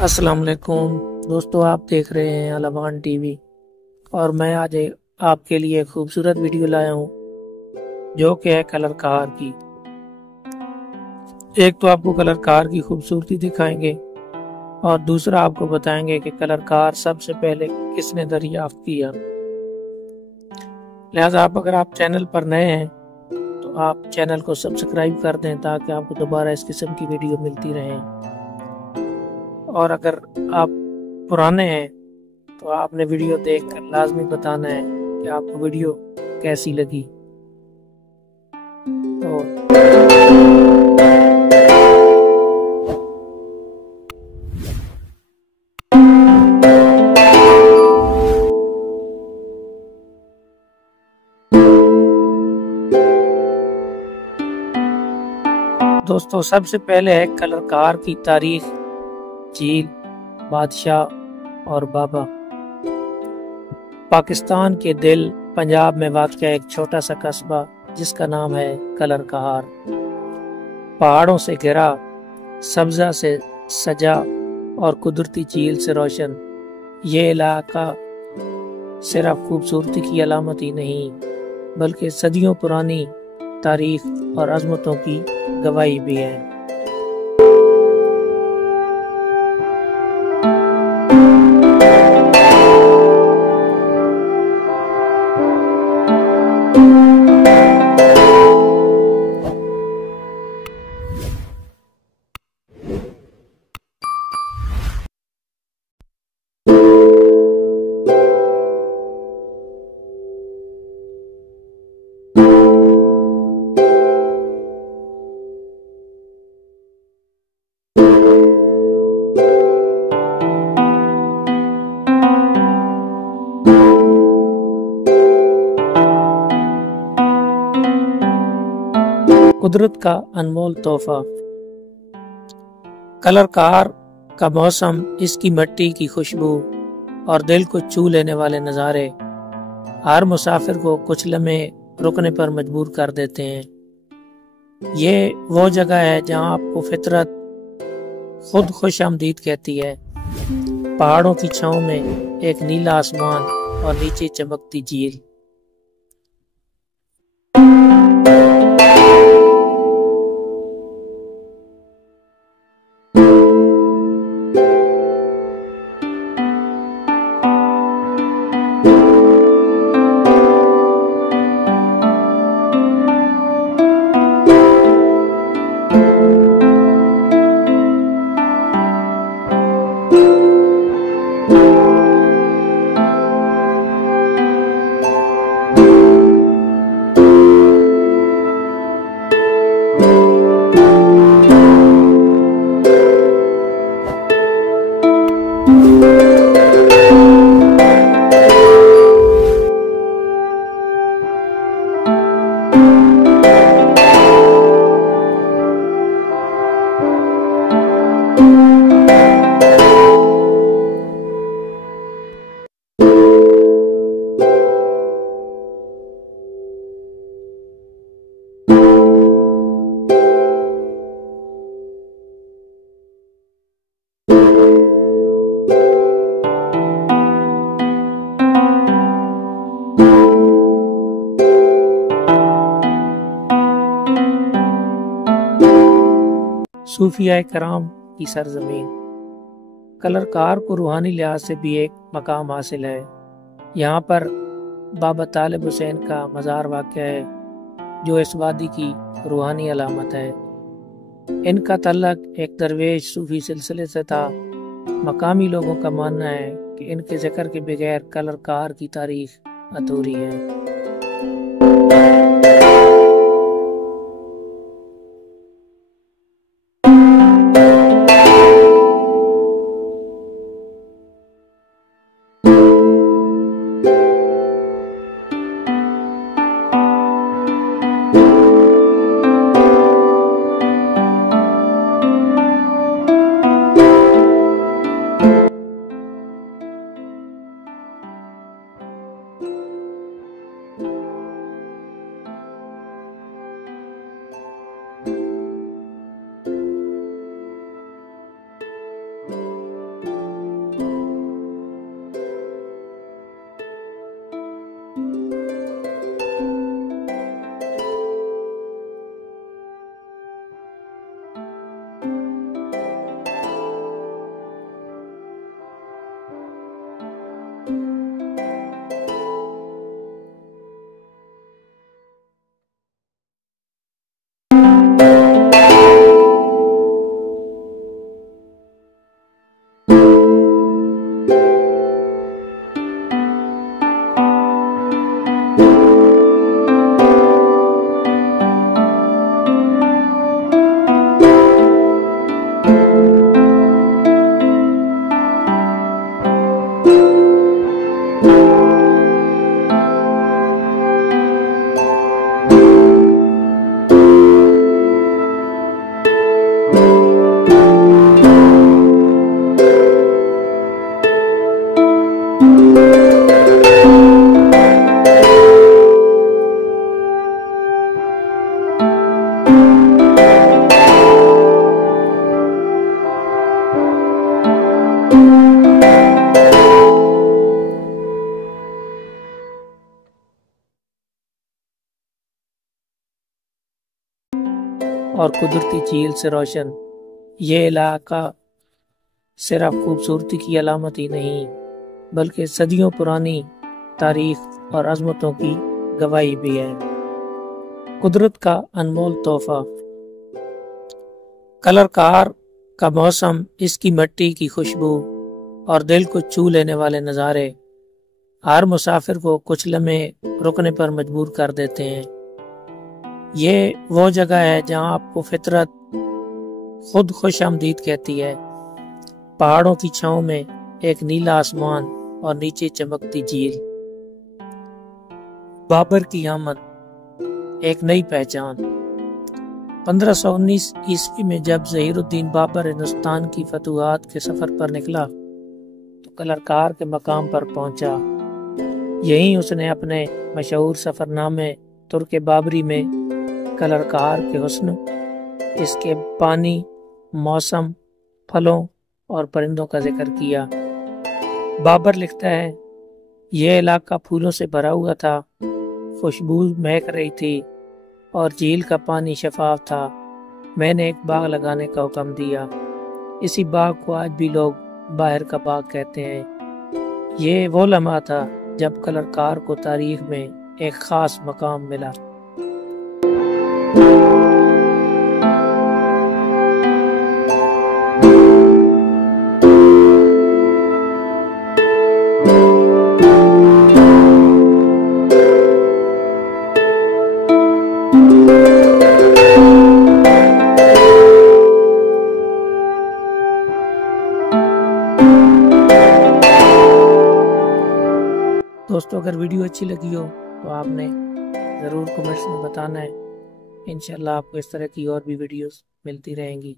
अस्सलाम वालेकुम दोस्तों, आप देख रहे हैं अलवान टीवी और मैं आज आपके लिए खूबसूरत वीडियो लाया हूँ जो कि है कलर कार की। एक तो आपको कलर कार की खूबसूरती दिखाएंगे और दूसरा आपको बताएंगे कि कलर कार सबसे पहले किसने दरियाफ्त किया। लिहाजा अगर आप चैनल पर नए हैं तो आप चैनल को सब्सक्राइब कर दें ताकि आपको दोबारा इस किस्म की वीडियो मिलती रहे। और अगर आप पुराने हैं तो आपने वीडियो देखकर लाजमी बताना है कि आपको वीडियो कैसी लगी। तो दोस्तों, सबसे पहले है कलर कार की तारीख, झील, बादशाह और बाबा। पाकिस्तान के दिल पंजाब में वाक़ एक छोटा सा कस्बा जिसका नाम है कलर कार। पहाड़ों से घिरा, सब्जा से सजा और कुदरती झील से रोशन, ये इलाका सिर्फ खूबसूरती की अलामत ही नहीं बल्कि सदियों पुरानी तारीख और अजमतों की गवाही भी है। कुदरत का अनमोल तोहफा। कलर कार का मौसम, इसकी मिट्टी की खुशबू और दिल को छू लेने वाले नज़ारे हर मुसाफिर को कुछ लम्हे रुकने पर मजबूर कर देते हैं। ये वो जगह है जहां आपको फितरत खुद खुश आमदीद कहती है। पहाड़ों की छांव में एक नीला आसमान और नीचे चमकती झील। सूफिया कराम की सरजमीन। कलर कार को रूहानी लिहाज से भी एक मकाम हासिल है। यहाँ पर बाबा तालिब हुसैन का मज़ार वाक़या है जो इस वादी की रूहानी अलामत है। इनका तल्लक एक दरवेश सूफी सिलसिले से था। मकामी लोगों का मानना है कि इनके जिक्र के बगैर कलर कार की तारीख अधूरी है। اور قدرتی جھیل سے روشن یہ علاقہ صرف خوبصورتی کی علامت ہی نہیں بلکہ صدیوں پرانی تاریخ اور عظمتوں کی گواہی بھی ہے۔ قدرت کا انمول تحفہ، کلر کار کا موسم، اس کی مٹی کی خوشبو اور دل کو چھو لینے والے نظارے ہر مسافر کو کچھ لمحے رکنے پر مجبور کر دیتے ہیں۔ یہ وہ جگہ ہے جہاں آپ کو فطرت خود خوش آمدید کہتی ہے۔ پہاڑوں کی چھاؤں میں ایک نیلا آسمان اور نیچے چمکتی جھیل۔ بابر کی آمد، ایک نئی پہچان۔ 1519 عیسوی میں جب ظہیر الدین بابر ہندوستان کی فتوحات کے سفر پر نکلا تو کلر کار کے مقام پر پہنچا۔ یہیں اس نے اپنے مشہور سفر نامے ترک بابری میں کلر کار کے حسن، اس کے پانی، موسم، پھلوں اور پرندوں کا ذکر کیا۔ بابر لکھتا ہے، یہ علاقہ پھولوں سے بھرا ہوا تھا، خوشبو مہک رہی تھی اور جھیل کا پانی شفاف تھا۔ میں نے ایک باغ لگانے کا حکم دیا۔ اسی باغ کو آج بھی لوگ باہر کا باغ کہتے ہیں۔ یہ وہ لمحہ تھا جب کلر کار کو تاریخ میں ایک خاص مقام ملا۔ دوستو اگر ویڈیو اچھی لگی ہو تو آپ نے ضرور کمنٹس میں بتانا ہے۔ انشاءاللہ آپ کو اس طرح کی اور بھی ویڈیوز ملتی رہیں گی۔